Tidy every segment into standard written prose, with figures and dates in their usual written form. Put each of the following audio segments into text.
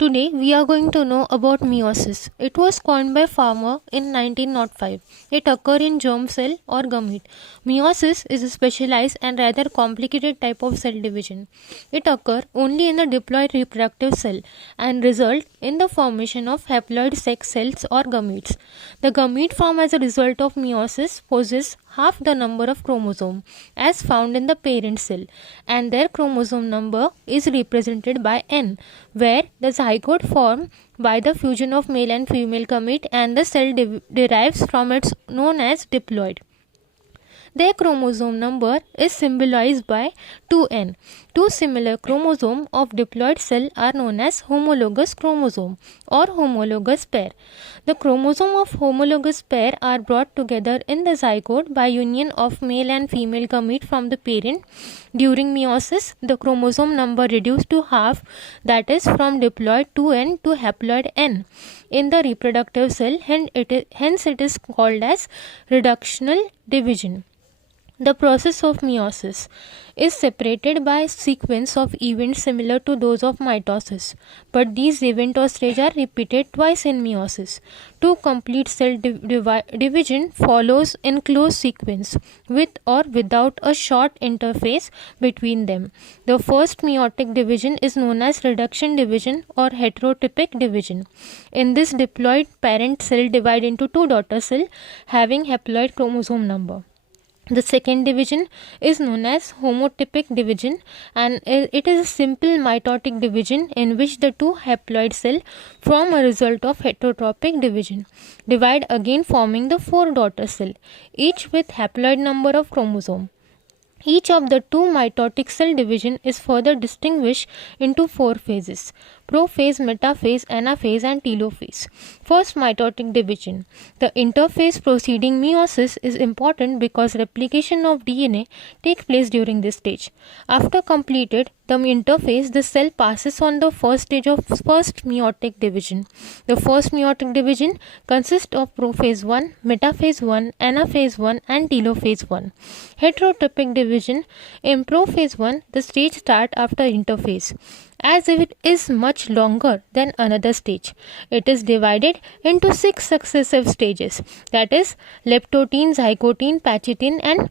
Today we are going to know about meiosis. It was coined by Farmer in 1905. It occurs in germ cell or gamete. Meiosis is a specialized and rather complicated type of cell division. It occurs only in the diploid reproductive cell and result in the formation of haploid sex cells or gametes. The gamete formed as a result of meiosis possess half the number of chromosomes as found in the parent cell, and their chromosome number is represented by N, where the zygote formed by the fusion of male and female gamete and the cell derives from its known as diploid. Their chromosome number is symbolized by 2n. Two similar chromosomes of diploid cell are known as homologous chromosome or homologous pair. The chromosome of homologous pair are brought together in the zygote by union of male and female gamete from the parent. During meiosis, the chromosome number reduced to half, that is from diploid 2n to haploid n. In the reproductive cell, hence it is called as reductional division. The process of meiosis is separated by a sequence of events similar to those of mitosis, but these events or stages are repeated twice in meiosis. To complete cell division follows in close sequence, with or without a short interface between them. The first meiotic division is known as reduction division or heterotypic division. In this, diploid parent cell divide into two daughter cells having haploid chromosome number. The second division is known as homotypic division, and it is a simple mitotic division in which the two haploid cells form a result of heterotropic division, divide again forming the four daughter cells, each with haploid number of chromosome. Each of the two mitotic cell division is further distinguished into four phases: prophase, metaphase, anaphase and telophase. First, mitotic division. The interphase preceding meiosis is important because replication of DNA takes place during this stage. After completed the interphase, the cell passes on the first stage of first meiotic division. The first meiotic division consists of prophase 1, metaphase 1, anaphase 1 and telophase 1. Heterotypic division. In prophase 1, the stage starts after interphase. As if it is much longer than another stage, it is divided into 6 successive stages, that is leptotene, zygotene, pachytene and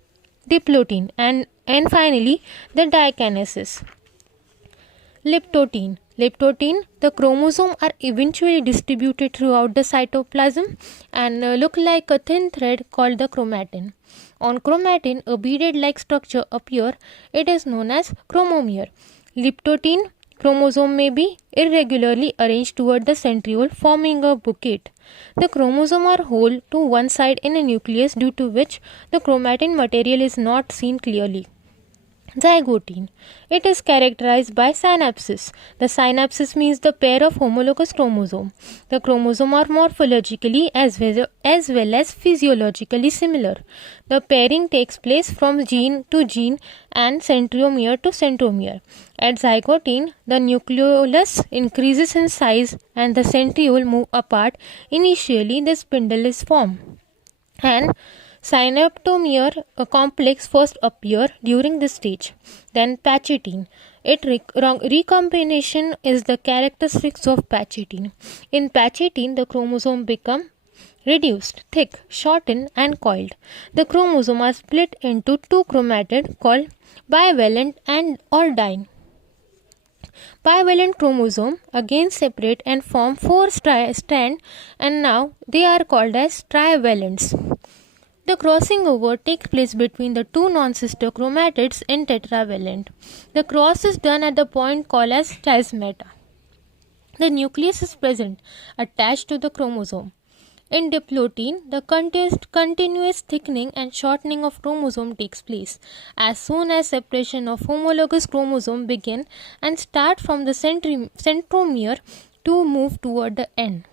diplotene, and finally the dikinesis. Leptotene. The chromosome are eventually distributed throughout the cytoplasm and look like a thin thread called the chromatin. On chromatin, a beaded-like structure appears. It is known as chromomere. Leptotene chromosome may be irregularly arranged toward the centriole, forming a bouquet. The chromosomes are whole to one side in a nucleus, due to which the chromatin material is not seen clearly. Zygotene. It is characterized by synapsis. The synapsis means the pair of homologous chromosomes. The chromosomes are morphologically as well as physiologically similar. The pairing takes place from gene to gene and centromere to centromere. At zygotene, the nucleolus increases in size and the centriole move apart. Initially, the spindle is formed, and synaptomere complex first appear during this stage. Then pachytene. Recombination is the characteristics of pachytene. In pachytene, the chromosome become reduced, thick, shortened and coiled. The chromosomes are split into two chromatids called bivalent and or dyne. Bivalent chromosome again separate and form four strands, and now they are called as trivalents. The crossing over takes place between the two non-sister chromatids in tetravalent. The cross is done at the point called as chiasmata. The nucleus is present, attached to the chromosome. In diplotene, the continuous thickening and shortening of chromosome takes place as soon as separation of homologous chromosome begin and start from the centromere to move toward the end.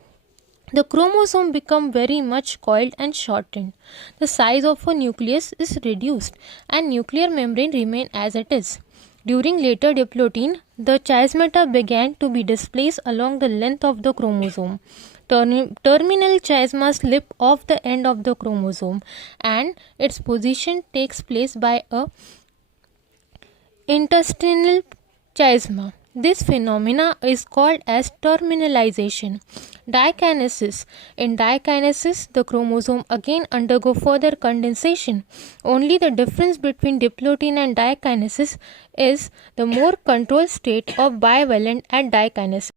The chromosome become very much coiled and shortened. The size of a nucleus is reduced and nuclear membrane remain as it is. During later diplotene, the chiasmata began to be displaced along the length of the chromosome. Terminal chiasma slip off the end of the chromosome and its position takes place by a intestinal chiasma. This phenomena is called as terminalization. Dikinesis. In dikinesis, the chromosome again undergo further condensation. Only the difference between diplotin and dikinesis is the more controlled state of bivalent at dikinesis.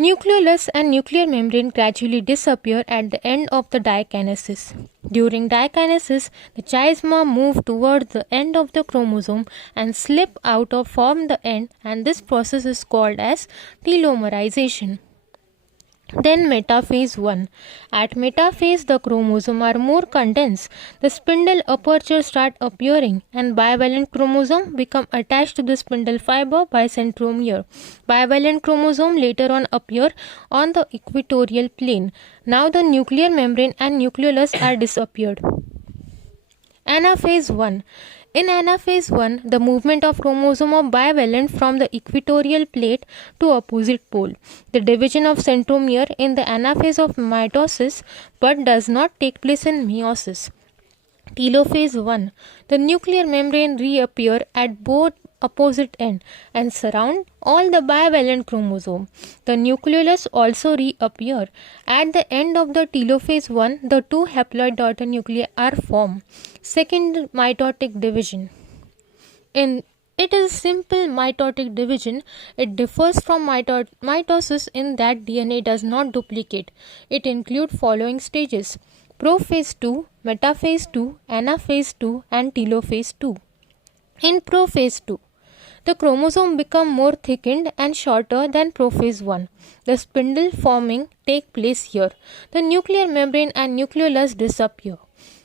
Nucleolus and nuclear membrane gradually disappear at the end of the dikinesis. During dikinesis, the chiasma move towards the end of the chromosome and slip out of from the end, and this process is called as telomerization. Then metaphase 1. At metaphase, the chromosomes are more condensed. The spindle apertures start appearing and bivalent chromosome become attached to the spindle fiber by centromere. Bivalent chromosome later on appear on the equatorial plane. Now the nuclear membrane and nucleolus are disappeared. Anaphase 1. In anaphase 1, the movement of chromosome of bivalent from the equatorial plate to opposite pole. The division of centromere in the anaphase of mitosis but does not take place in meiosis. Telophase 1. The nuclear membrane reappear at both opposite end and surround all the bivalent chromosome. The nucleolus also reappear. At the end of the telophase 1, the two haploid daughter nuclei are formed. Second, mitotic division. It is simple mitotic division. It differs from mitosis in that DNA does not duplicate. It includes following stages: prophase 2, metaphase 2, anaphase 2, and telophase 2. In prophase 2, the chromosome become more thickened and shorter than prophase 1. The spindle forming take place here. The nuclear membrane and nucleolus disappear.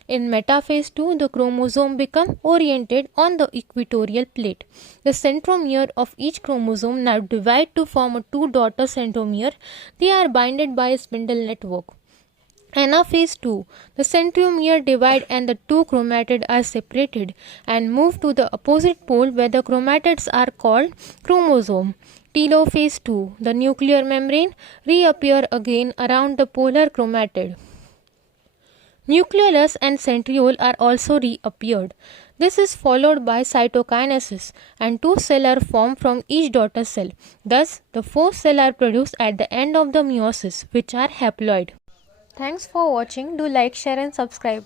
In metaphase 2, the chromosome become oriented on the equatorial plate. The centromere of each chromosome now divide to form two daughter centromere. They are binded by a spindle network. Anaphase 2. The centromere divide and the two chromatids are separated and move to the opposite pole where the chromatids are called chromosome. Telophase 2. The nuclear membrane reappear again around the polar chromatid. Nucleolus and centriole are also reappeared. This is followed by cytokinesis and two cells are formed from each daughter cell. Thus, the four cells are produced at the end of the meiosis, which are haploid. Thanks for watching. Do like, share and subscribe.